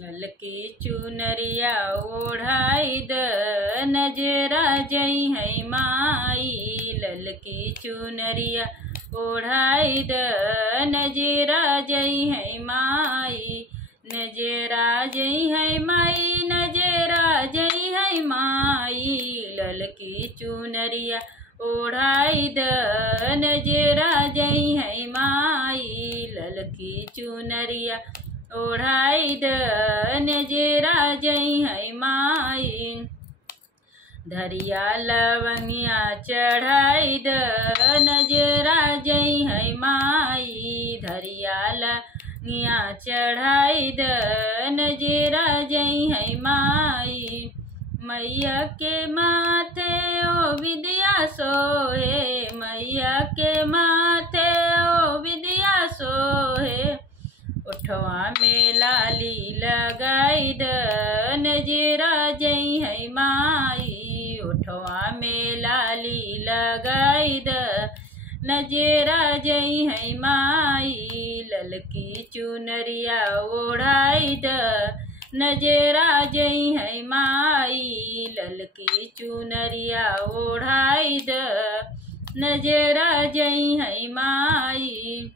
ललकी चुनरिया ओढ़ाई द नजरा जई है माई। ललकी चुनरिया ओढ़ाई द नजरा जई है माई। नजरा जई है माई, नजरा जई है माई। ललकी चुनरिया ओढ़ाई द नजरा जई है माई। ललकी चुनरिया ओढ़ाई द नजरा जई है माई। धरिया लवंगिया चढ़ाई द नजरा जई है माई। धरिया लवंगिया चढ़ाई द नजरा जई है माई। मैया के माथे ओ विद्या सोहे, मैया के माथे ओ विद्या सोहे। उठवा में लाली लगाई द नजरा जई है माई। उठवा में लाली लगाई द नजरा जई है माई। ललकी चुनरिया ओढ़ाई द नजरा जई है माई। ललकी चुनरिया ओढ़ाई द नजरा जई है माई।